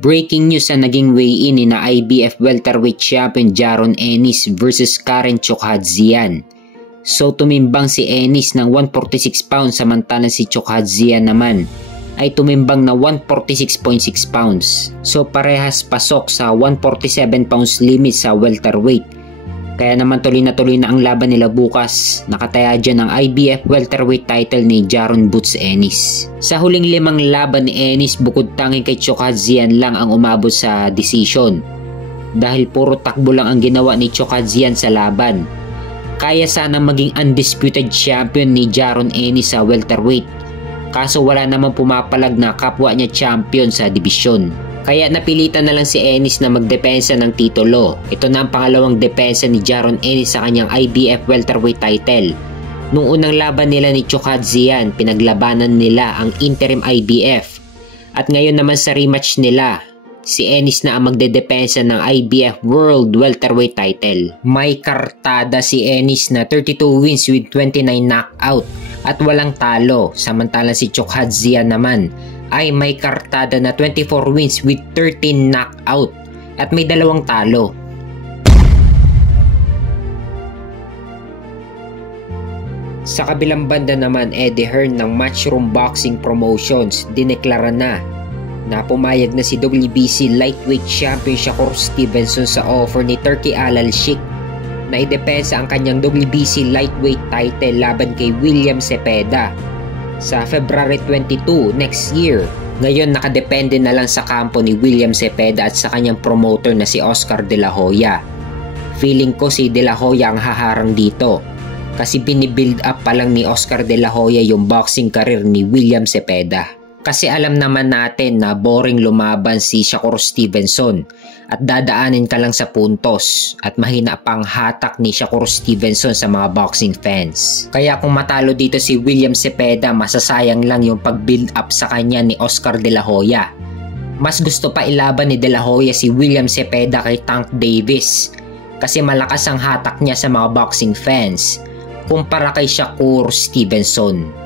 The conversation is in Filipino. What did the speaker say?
Breaking news ang naging weigh-in ni na IBF welterweight champion Jaron Ennis versus Karen Chokhadzian. So tumimbang si Ennis ng 146 pounds samantalang si Chokhadzian naman ay tumimbang na 146.6 pounds. So parehas pasok sa 147 pounds limit sa welterweight. Kaya naman tuloy na ang laban nila bukas. Nakataya dyan ang IBF welterweight title ni Jaron Boots Ennis. Sa huling 5 laban ni Ennis, bukod tanging kay Chokhadzian lang ang umabot sa decision. Dahil puro takbo lang ang ginawa ni Chokhadzian sa laban. Kaya sana maging undisputed champion ni Jaron Ennis sa welterweight. Kaso wala namang pumapalag na kapwa niya champion sa dibisyon. Kaya napilitan na lang si Ennis na magdepensa ng titulo. Ito na ang pangalawang depensa ni Jaron Ennis sa kanyang IBF welterweight title. Nung unang laban nila ni Chokhadzian, pinaglabanan nila ang interim IBF. At ngayon naman sa rematch nila, si Ennis na ang magdedepensa ng IBF World Welterweight title. May kartada si Ennis na 32 wins with 29 knockout at walang talo. Samantalang si Chokhadzian naman ay may kartada na 24 wins with 13 knockout at may 2 talo. Sa kabilang banda naman, Eddie Hearn ng Matchroom Boxing Promotions dineklara na pumayag na si WBC lightweight champion Shakur Stevenson sa offer ni Turki Al Sheikh na idepensa ang kanyang WBC lightweight title laban kay William Cepeda sa February 22 next year. Ngayon nakadepende na lang sa kampo ni William Cepeda at sa kanyang promoter na si Oscar De La Hoya. Feeling ko si De La Hoya ang haharang dito kasi binibuild up pa lang ni Oscar De La Hoya yung boxing career ni William Cepeda. Kasi alam naman natin na boring lumaban si Shakur Stevenson at dadaanin ka lang sa puntos at mahina pang hatak ni Shakur Stevenson sa mga boxing fans. Kaya kung matalo dito si William Cepeda, masasayang lang yung pag-build up sa kanya ni Oscar De La Hoya. Mas gusto pa ilaban ni De La Hoya si William Cepeda kay Tank Davis kasi malakas ang hatak niya sa mga boxing fans kumpara kay Shakur Stevenson.